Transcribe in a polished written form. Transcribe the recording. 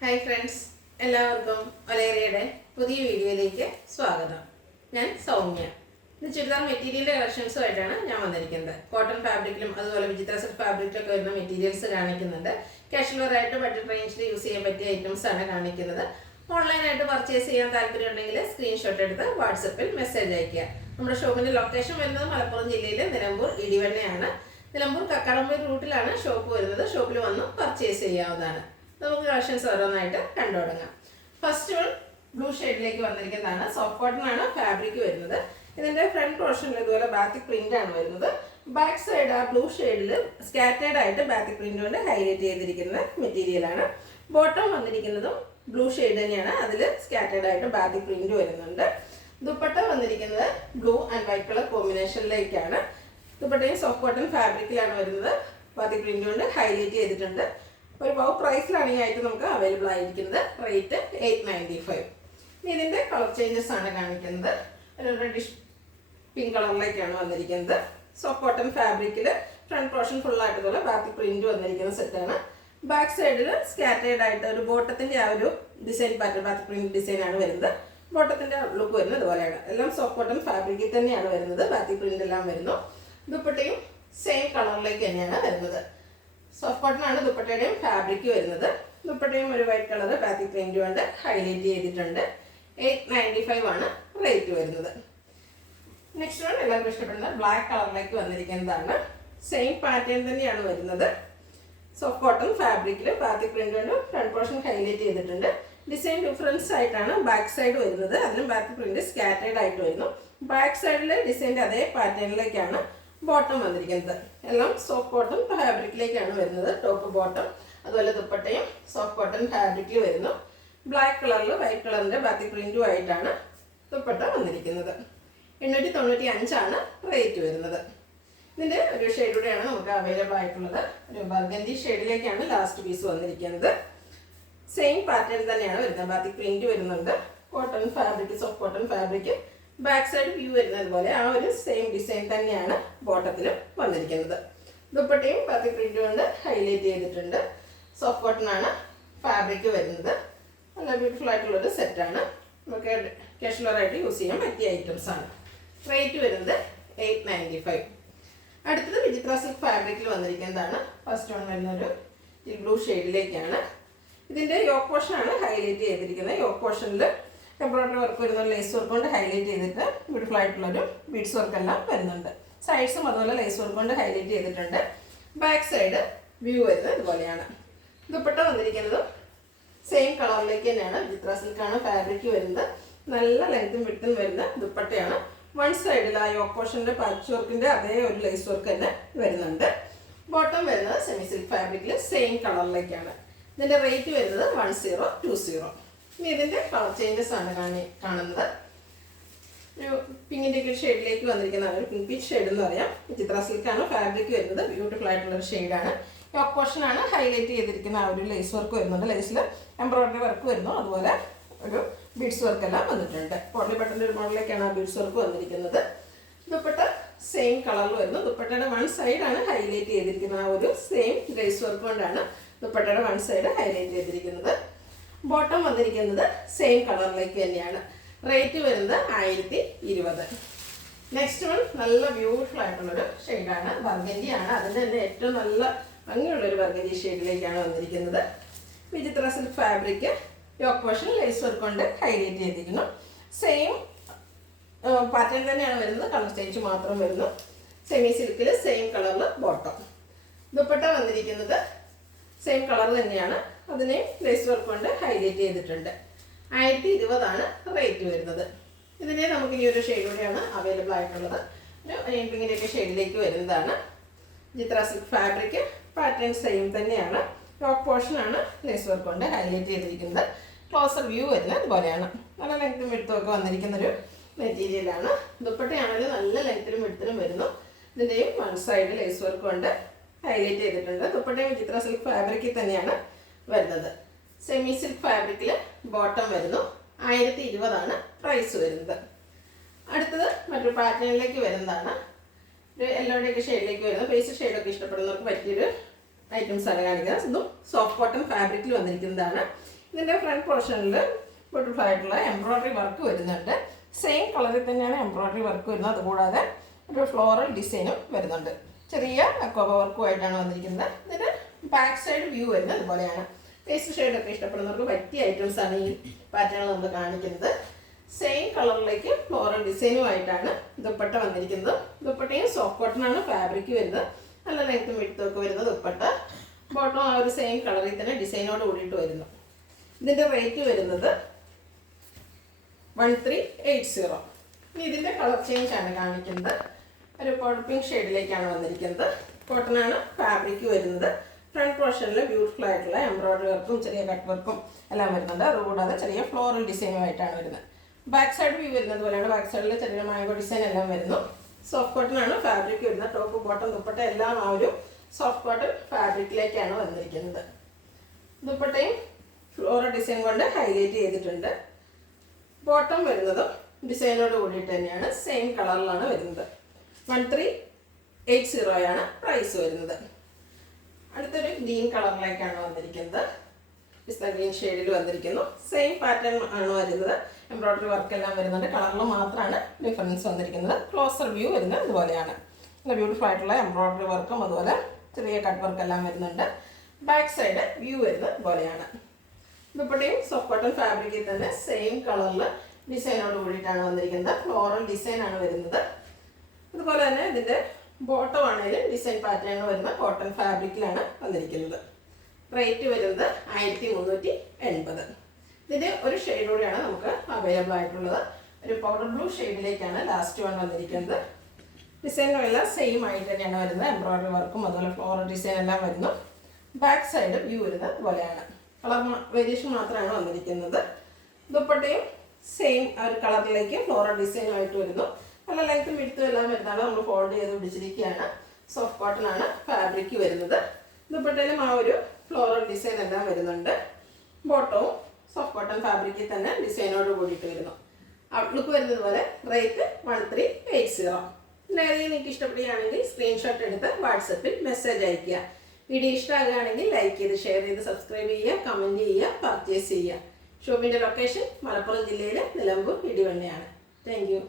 Hi friends, എല്ലാവർക്കും ഒലേറിയയുടെ പുതിയ വീഡിയോയിലേക്ക് സ്വാഗതം. ഞാൻ സൗമ്യ. ഇത് ചുരിദാർ മെറ്റീരിയലിൻ്റെ കളക്ഷൻസുമായിട്ടാണ് ഞാൻ വന്നിരിക്കുന്നത്. കോട്ടൺ ഫാബ്രിക്കിലും അതുപോലെ വിചിത്ര സിൽക്ക് ഫാബ്രിക്കിലൊക്കെ വരുന്ന മെറ്റീരിയൽസ് കാണിക്കുന്നുണ്ട്. കാഷ്വൽ വെയറായിട്ട് ബഡ്ജറ്റ് റേഞ്ചിൽ യൂസ് ചെയ്യാൻ പറ്റിയ ഐറ്റംസ് ആണ് കാണിക്കുന്നത്. ഓൺലൈനായിട്ട് പർച്ചേസ് ചെയ്യാൻ താല്പര്യമുണ്ടെങ്കിൽ സ്ക്രീൻഷോട്ട് എടുത്ത് വാട്സപ്പിൽ മെസ്സേജ് അയയ്ക്കുക. നമ്മുടെ ഷോപ്പിൻ്റെ ലൊക്കേഷൻ വരുന്നത് മലപ്പുറം ജില്ലയിലെ നിലമ്പൂർ ഇടിവണ്ണയാണ്. നിലമ്പൂർ കക്കാടംപൊയിൽ റൂട്ടിലാണ് ഷോപ്പ് വരുന്നത്. ഷോപ്പിൽ വന്ന് പർച്ചേസ് ചെയ്യാവുന്നതാണ്. നമുക്ക് കളക്ഷൻസ് ഓരോന്നായിട്ട് കണ്ടു തുടങ്ങാം. ഫസ്റ്റ് വൺ ബ്ലൂ ഷെയ്ഡിലേക്ക് വന്നിരിക്കുന്നതാണ്. സോഫ്റ്റ് കോട്ടൺ ആണ് ഫാബ്രിക് വരുന്നത്. ഇതിന്റെ ഫ്രണ്ട് പോർഷനിൽ ഇതുപോലെ ബാത്തിക് പ്രിന്റ് ആണ് വരുന്നത്. ബാക്ക് സൈഡ് ആ ബ്ലൂ ഷെയ്ഡിൽ സ്കാറ്റേർഡ് ആയിട്ട് ബാത്തിക് പ്രിന്റ് കൊണ്ട് ഹൈലൈറ്റ് ചെയ്തിരിക്കുന്ന മെറ്റീരിയൽ ആണ്. ബോട്ടം വന്നിരിക്കുന്നതും ബ്ലൂ ഷെയ്ഡ് തന്നെയാണ്. അതിൽ സ്കാറ്റേർഡ് ആയിട്ട് ബാത്തിക് പ്രിന്റ് വരുന്നുണ്ട്. ദുപ്പട്ട വന്നിരിക്കുന്നത് ബ്ലൂ ആൻഡ് വൈറ്റ് കളർ കോമ്പിനേഷനിലേക്കാണ്. ദുപ്പട്ടയും സോഫ്റ്റ് കോട്ടൺ ഫാബ്രിക്കിലാണ് വരുന്നത്. ബാത്തിക് പ്രിന്റ് കൊണ്ട് ഹൈലൈറ്റ് ചെയ്തിട്ടുണ്ട്. ഒരു ബൗ പ്രൈസിലാണ് ഈ ഐറ്റം നമുക്ക് അവൈലബിൾ ആയിരിക്കുന്നത്. റേറ്റ് 895. ഇനി ഇതിൻ്റെ കളർ ചേഞ്ചസ് ആണ് കാണിക്കുന്നത്. ഒരു റെഡിഷ് പിങ്ക് കളറിലേക്കാണ് വന്നിരിക്കുന്നത്. സോഫ്റ്റ് കോട്ടൺ ഫാബ്രിക്കിൽ ഫ്രണ്ട് പോർഷൻ ഫുള്ളായിട്ട് പോലെ ബാത്തിക് പ്രിന്റ് വന്നിരിക്കുന്ന സെറ്റാണ്. ബാക്ക് സൈഡിൽ സ്കാറ്റേർഡ് ആയിട്ട് ഒരു ബോട്ടത്തിൻ്റെ ആ ഒരു design pattern batik print design ആണ് വരുന്നത്. ബോട്ടത്തിൻ്റെ ലുക്ക് വരുന്നത് ഇതുപോലെയാണ്. എല്ലാം സോഫ്റ്റ് കോട്ടൺ ഫാബ്രിക്കിൽ തന്നെയാണ് വരുന്നത്. ബാത്തിക് പ്രിന്റ് എല്ലാം വരുന്നു. ദുപ്പട്ടയും സെയിം കളറിലേക്ക് തന്നെയാണ് വരുന്നത്. സോഫ്റ്റ് കോട്ടൺ ആണ് ദുപ്പട്ടയുടെയും ഫാബ്രിക് വരുന്നത്. ദുപ്പട്ടയും ഒരു വൈറ്റ് കളർ ബാത്തിക് പ്രിന്റ് കൊണ്ട് ഹൈലൈറ്റ് ചെയ്തിട്ടുണ്ട്. 895 ആണ് റേറ്റ് വരുന്നത്. നെക്സ്റ്റ് വൺ എല്ലാവർക്കും ഇഷ്ടപ്പെടുന്നത് ബ്ലാക്ക് കളറിലേക്ക് വന്നിരിക്കുന്നതാണ്. സെയിം പാറ്റേൺ തന്നെയാണ് വരുന്നത്. സോഫ്റ്റ് കോട്ടൺ ഫാബ്രിക്കിൽ ബാത്തിക് പ്രിന്റ് കൊണ്ട് ഫ്രണ്ട് പോർഷൻ ഹൈലൈറ്റ് ചെയ്തിട്ടുണ്ട്. ഡിസൈൻ ഡിഫറൻസ് ആയിട്ടാണ് ബാക്ക് സൈഡ് വരുന്നത്. അതിനും ബാത്തിക് പ്രിന്റ് സ്കാറ്റേർഡ് ആയിട്ട് വരുന്നു. ബാക്ക് സൈഡിൽ ഡിസൈൻ്റെ അതേ പാറ്റേണിലേക്കാണ് ബോട്ടം വന്നിരിക്കുന്നത്. എല്ലാം സോഫ്റ്റ് കോട്ടൺ ഫാബ്രിക്കിലേക്കാണ് വരുന്നത്. ടോപ്പ് ബോട്ടം അതുപോലെ ദുപ്പട്ടയും സോഫ്റ്റ് കോട്ടൺ ഫാബ്രിക്കിൽ വരുന്നു. ബ്ലാക്ക് കളറിൽ വൈറ്റ് കളറിൻ്റെ ബാത്തിക് പ്രിന്റും ആയിട്ടാണ് ദുപ്പട്ട വന്നിരിക്കുന്നത്. 895 ആണ് റേറ്റ് വരുന്നത്. ഇതിൻ്റെ ഒരു ഷെയ്ഡൂടെയാണ് നമുക്ക് അവൈലബിൾ ആയിട്ടുള്ളത്. ഒരു ബർഗൻഡി ഷെയ്ഡിലേക്കാണ് ലാസ്റ്റ് പീസ് വന്നിരിക്കുന്നത്. സെയിം പാറ്റേൺ തന്നെയാണ് വരുന്നത്. ബാത്തിക് പ്രിന്റ് വരുന്നുണ്ട്. Cotton fabric soft cotton fabric back side view വരുന്നത് പോലെ ആ ഒരു സെയിം ഡിസൈൻ തന്നെയാണ് ബോട്ടത്തിലും വന്നിരിക്കുന്നത്. ദുപ്പട്ടയും ബാത്തിക് പ്രിന്റ് കൊണ്ട് ഹൈലൈറ്റ് ചെയ്തിട്ടുണ്ട്. സോഫ്റ്റ് കോട്ടൺ ആണ് ഫാബ്രിക് വരുന്നത്. നല്ല ബ്യൂട്ടിഫുൾ ആയിട്ടുള്ളൊരു സെറ്റാണ്. നമുക്ക് കാഷ്വലായിട്ട് യൂസ് ചെയ്യാൻ പറ്റിയ ഐറ്റംസ് ആണ്. റേറ്റ് വരുന്നത് 895. അടുത്തത് വിചിത്ര സിൽക്ക് ഫാബ്രിക്കിൽ വന്നിരിക്കുന്നതാണ്. ഫസ്റ്റ് വൺ വരുന്നൊരു ബ്ലൂ ഷെയ്ഡിലേക്കാണ്. ഇതിൻ്റെ യോക്ക് പോർഷനാണ് ഹൈലൈറ്റ് ചെയ്തിരിക്കുന്നത്. യോക്ക് പോർഷനിൽ എംബ്രോയിഡറി വർക്ക് വരുന്ന ലേസ് വർക്ക് കൊണ്ട് ഹൈലൈറ്റ് ചെയ്തിട്ട് ബ്യൂട്ടിഫുൾ ആയിട്ടുള്ളൊരു ബീഡ്സ് വർക്ക് എല്ലാം വരുന്നുണ്ട്. സൈഡ്സും അതുപോലെ ലേസ് വർക്ക് കൊണ്ട് ഹൈലൈറ്റ് ചെയ്തിട്ടുണ്ട്. ബാക്ക് സൈഡ് വ്യൂ വരുന്നത് ഇതുപോലെയാണ്. ദുപ്പട്ട വന്നിരിക്കുന്നത് സെയിം കളറിലേക്ക് തന്നെയാണ്. വിചിത്ര സിൽക്കാണ് ഫാബ്രിക് വരുന്നത്. നല്ല ലെങ്ത്തും വിട്ടും വരുന്ന ദുപ്പട്ടയാണ്. വൺ സൈഡിൽ ആ യോക്ക് പോർഷൻ്റെ പാച്ച് വർക്കിൻ്റെ അതേ ഒരു ലേസ് വർക്ക് തന്നെ വരുന്നുണ്ട്. ബോട്ടം വരുന്നത് സെമി സിൽക്ക് ഫാബ്രിക്കിൽ സെയിം കളറിലേക്കാണ്. ഇതിൻ്റെ റേറ്റ് വരുന്നത് 1020. ഇനി ഇതിൻ്റെ കളർ ചേഞ്ചസ് ആണ് കാണുന്നത്. ഒരു പിങ്കിൻ്റെ ഒക്കെ ഷെയ്ഡിലേക്ക് വന്നിരിക്കുന്നതാണ്. ഒരു പിങ്ക് പീച്ച് ഷെയ്ഡ് എന്ന് പറയാം. വിചിത്ര സിൽക്കാണ് ഫാബ്രിക് വരുന്നത്. ബ്യൂട്ടിഫുൾ ആയിട്ടുള്ളൊരു ഷെയ്ഡാണ്. യോക്ക് പോർഷനാണ് ഹൈലൈറ്റ് ചെയ്തിരിക്കുന്ന ആ ഒരു ലേസ് വർക്ക് വരുന്നുണ്ട്. ലേസിൽ എംബ്രോയിഡറി വർക്ക് വരുന്നു. അതുപോലെ ഒരു ബീഡ്സ് വർക്ക് എല്ലാം വന്നിട്ടുണ്ട്. പോട്ട്ലി ബട്ടൻ്റെ ഒരു മോഡലിലേക്കാണ് ആ ബീഡ്സ് വർക്ക് വന്നിരിക്കുന്നത്. ദുപ്പട്ട സെയിം കളറിൽ വരുന്നു. ദുപ്പട്ടയുടെ വൺ സൈഡാണ് ഹൈലൈറ്റ് ചെയ്തിരിക്കുന്നത്. ആ ഒരു സെയിം ലേസ് വർക്ക് കൊണ്ടാണ് ദുപ്പട്ടയുടെ വൺ സൈഡ് ഹൈലൈറ്റ് ചെയ്തിരിക്കുന്നത്. ബോട്ടം വന്നിരിക്കുന്നത് സെയിം കളറിലേക്ക് തന്നെയാണ്. റേറ്റ് വരുന്നത് 1020. നെക്സ്റ്റ് വൺ നല്ല ബ്യൂട്ടിഫുൾ ആയിട്ടുള്ളൊരു ഷെയ്ഡാണ്. ബർഗൻഡി ആണ്. അതിൻ്റെ തന്നെ ഏറ്റവും നല്ല ഭംഗിയുള്ളൊരു ബർഗൻഡി ഷെയ്ഡിലേക്കാണ് വന്നിരിക്കുന്നത്. വിചിത്ര silk fabric yoke portion lace work കൊണ്ട് ഹൈലൈറ്റ് ചെയ്തിരിക്കുന്നു. സെയിം പാറ്റേൺ തന്നെയാണ് വരുന്നത്. കളർ ചേഞ്ച് മാത്രം വരുന്നു. സെമി സിൽക്കിൽ സെയിം കളറിൽ ബോട്ടം. ദുപ്പട്ട വന്നിരിക്കുന്നത് സെയിം കളർ തന്നെയാണ്. അതിനെ ലേസ് വർക്ക് കൊണ്ട് ഹൈലൈറ്റ് ചെയ്തിട്ടുണ്ട്. 1020 ആണ് റേറ്റ് വരുന്നത്. ഇതിനെ നമുക്ക് ഈ ഒരു ഷെയ്ഡൂടെയാണ് അവൈലബിൾ ആയിട്ടുള്ളത്. ഒരു ഒനിയൻ പിങ്കിൻ്റെയൊക്കെ ഷെയ്ഡിലേക്ക് വരുന്നതാണ്. വിചിത്ര സിൽക്ക് ഫാബ്രിക് പാറ്റേൺ സെയിം തന്നെയാണ്. ടോപ്പ് പോർഷനാണ് ലേസ് വർക്ക് കൊണ്ട് ഹൈലൈറ്റ് ചെയ്തിരിക്കുന്നത്. ക്ലോസർ വ്യൂ വരുന്നത് ഇതുപോലെയാണ്. നല്ല ലെങ്ത്തും വിടുത്തും ഒക്കെ വന്നിരിക്കുന്നൊരു മെറ്റീരിയലാണ്. ദുപ്പട്ടയാണെങ്കിൽ നല്ല ലെങ്ത്തിലും വിടുത്തിലും വരുന്നു. ഇതിൻ്റെയും വൺ സൈഡ് ലേസ് വർക്ക് കൊണ്ട് ഹൈലൈറ്റ് ചെയ്തിട്ടുണ്ട്. ദുപ്പട്ടയും വിചിത്ര സിൽക്ക് ഫാബ്രിക്കിൽ തന്നെയാണ് വരുന്നത്. സെമി സിൽക്ക് ഫാബ്രിക്കിൽ ബോട്ടം വരുന്നു. 1020 ആണ് പ്രൈസ് വരുന്നത്. അടുത്തത് മറ്റൊരു പാറ്റേണിലേക്ക് വരുന്നതാണ്. ഒരു യെല്ലോയുടെയൊക്കെ ഷെയ്ഡിലേക്ക് വരുന്നത്. ബേസിക് ഷെയ്ഡൊക്കെ ഇഷ്ടപ്പെടുന്നവർക്ക് പറ്റിയൊരു ഐറ്റംസ് ആണ് കാണിക്കുന്നത്. ഇതും സോഫ്റ്റ് കോട്ടൺ ഫാബ്രിക്കിൽ വന്നിരിക്കുന്നതാണ്. ഇതിൻ്റെ ഫ്രണ്ട് പോർഷനിൽ ബ്യൂട്ടിഫുൾ ആയിട്ടുള്ള എംബ്രോയ്ഡറി വർക്ക് വരുന്നുണ്ട്. സെയിം കളറിൽ തന്നെയാണ് എംബ്രോയ്ഡറി വർക്ക് വരുന്നത്. അതുകൂടാതെ ഒരു ഫ്ലോറൽ ഡിസൈനും വരുന്നുണ്ട്. ചെറിയ അക്കോബ വർക്കുമായിട്ടാണ് വന്നിരിക്കുന്നത്. ഇതിൻ്റെ ബാക്ക് സൈഡ് വ്യൂ വരുന്നത് അതുപോലെയാണ്. പേസ്റ്റ് ഷെയ്ഡൊക്കെ ഇഷ്ടപ്പെടുന്നവർക്ക് പറ്റിയ ഐറ്റംസാണ് ഈ പാറ്റേൺ നമ്മൾ കാണിക്കുന്നത്. സെയിം കളറിലേക്ക് ഫ്ലോറൽ ഡിസൈനുമായിട്ടാണ് ദുപ്പട്ട വന്നിരിക്കുന്നത്. ദുപ്പട്ടയും സോഫ്റ്റ് കോട്ടനാണ് ഫാബ്രിക് വരുന്നത്. നല്ല ലെങ്ത്തും വിഡ്ത്തുമൊക്കെ വരുന്നത് ദുപ്പട്ട. ബോട്ടം ആ ഒരു സെയിം കളറിൽ തന്നെ ഡിസൈനോട് കൂടിയിട്ട് വരുന്നു. ഇതിൻ്റെ റേറ്റ് വരുന്നത് 1380. ഇനി ഇതിൻ്റെ കളർ ചേഞ്ച് ആണ് കാണിക്കുന്നത്. ഒരു പർപ്പിൾ പിങ്ക് ഷെയ്ഡിലേക്കാണ് വന്നിരിക്കുന്നത്. കോട്ടനാണ് ഫാബ്രിക് വരുന്നത്. ഫ്രണ്ട് പോർഷനിൽ ബ്യൂട്ടിഫുൾ ആയിട്ടുള്ള എംബ്രോയ്ഡറി വർക്കും ചെറിയ കട്ട് വർക്കും എല്ലാം വരുന്നുണ്ട്. അതുകൂടാതെ ചെറിയ ഫ്ലോറൽ ഡിസൈനുമായിട്ടാണ് വരുന്നത്. ബാക്ക് സൈഡ് വ്യൂ വരുന്നത് പോലെയാണ്. ബാക്ക് സൈഡിൽ ചെറിയ മാംഗോ ഡിസൈൻ എല്ലാം വരുന്നു. സോഫ്റ്റ് കോട്ടനാണ് ഫാബ്രിക് വരുന്നത്. ടോപ്പ് ബോട്ടം ദുപ്പട്ട എല്ലാം ആ ഒരു സോഫ്റ്റ് കോട്ടൺ ഫാബ്രിക്കിലേക്കാണ് വന്നിരിക്കുന്നത്. ദുപ്പട്ടയും ഫ്ലോറൽ ഡിസൈൻ കൊണ്ട് ഹൈലൈറ്റ് ചെയ്തിട്ടുണ്ട്. ബോട്ടം വരുന്നതും ഡിസൈനോട് കൂടിയിട്ട് തന്നെയാണ്. സെയിം കളറിലാണ് വരുന്നത്. 1380 പ്രൈസ് വരുന്നത്. അടുത്തൊരു ഗ്രീൻ കളറിലേക്കാണ് വന്നിരിക്കുന്നത്. പിസ്ത ഗ്രീൻ ഷെയ്ഡിൽ വന്നിരിക്കുന്നു. സെയിം പാറ്റേൺ ആണ് വരുന്നത്. എംബ്രോയ്ഡറി വർക്ക് എല്ലാം വരുന്നുണ്ട്. കളറിൽ മാത്രമാണ് ഡിഫറൻസ് വന്നിരിക്കുന്നത്. ക്ലോസർ വ്യൂ വരുന്നത് ഇതുപോലെയാണ്. നല്ല ബ്യൂട്ടിഫുൾ ആയിട്ടുള്ള എംബ്രോയ്ഡറി വർക്കും അതുപോലെ ചെറിയ കട്ട് വർക്ക് എല്ലാം വരുന്നുണ്ട്. ബാക്ക് സൈഡ് വ്യൂ വരുന്നത് ഇതുപോലെയാണ്. ദുപ്പട്ടയും സോഫ്റ്റ് കോട്ടൺ ഫാബ്രിക്കിൽ തന്നെ സെയിം കളറിൽ ഡിസൈനോട് കൂടിയിട്ടാണ് വന്നിരിക്കുന്നത്. ഫ്ലോറൽ ഡിസൈനാണ് വരുന്നത്. അതുപോലെ തന്നെ ഇതിൻ്റെ ബോട്ടം ആണെങ്കിലും ഡിസൈൻ പാറ്റേൺ വരുന്ന കോട്ടൺ ഫാബ്രിക്കിലാണ് വന്നിരിക്കുന്നത്. റേറ്റ് വരുന്നത് 1380. ഇതിൻ്റെ ഒരു ഷെയ്ഡ് കൂടിയാണ് നമുക്ക് അവൈലബിൾ ആയിട്ടുള്ളത്. ഒരു പൗഡർ ബ്ലൂ ഷെയ്ഡിലേക്കാണ് ലാസ്റ്റ് വൺ വന്നിരിക്കുന്നത്. ഡിസൈനുകളെല്ലാം സെയിം ആയിട്ട് തന്നെയാണ് വരുന്നത്. എംബ്രോയ്ഡറി വർക്കും അതുപോലെ ഫ്ലോറൽ ഡിസൈൻ എല്ലാം വരുന്നു. ബാക്ക് സൈഡ് വ്യൂ വരുന്നത് ഇതുപോലെയാണ്. കളർ വേരിയേഷൻ മാത്രമാണ് വന്നിരിക്കുന്നത്. ദുപ്പട്ടയും സെയിം ആ ഒരു കളറിലേക്ക് ഫ്ലോറൽ ഡിസൈനുമായിട്ട് വരുന്നു. നല്ല ലെങ്ത്തും വിഡ്ത്തും എല്ലാം വരുന്നതാണ്. നമ്മൾ ഫോൾഡ് ചെയ്ത് പിടിച്ചിരിക്കുകയാണ്. സോഫ്റ്റ് കോട്ടൺ ആണ് ഫാബ്രിക് വരുന്നത്. ദുപ്പട്ടയിലും ആ ഒരു ഫ്ലോറൽ ഡിസൈൻ എല്ലാം വരുന്നുണ്ട്. ബോട്ടവും സോഫ്റ്റ് കോട്ടൺ ഫാബ്രിക്കിൽ തന്നെ ഡിസൈനോട് കൂടിയിട്ട് വരുന്നു. ഔട്ട്ലുക്ക് വരുന്നത് പോലെ. റേറ്റ് 1380. ഇതിലേതെങ്കിലും നിങ്ങൾക്ക് ഇഷ്ടപ്പെടുകയാണെങ്കിൽ സ്ക്രീൻഷോട്ട് എടുത്ത് വാട്സപ്പിൽ മെസ്സേജ് അയയ്ക്കുക. വീഡിയോ ഇഷ്ടമാകുകയാണെങ്കിൽ ലൈക്ക് ചെയ്ത് ഷെയർ ചെയ്ത് സബ്സ്ക്രൈബ് ചെയ്യുക, കമൻറ്റ് ചെയ്യുക, പർച്ചേസ് ചെയ്യുക. ഷോപ്പിൻ്റെ ലൊക്കേഷൻ മലപ്പുറം ജില്ലയിലെ നിലമ്പൂർ ഇടിവണ്ണയാണ്. Thank you.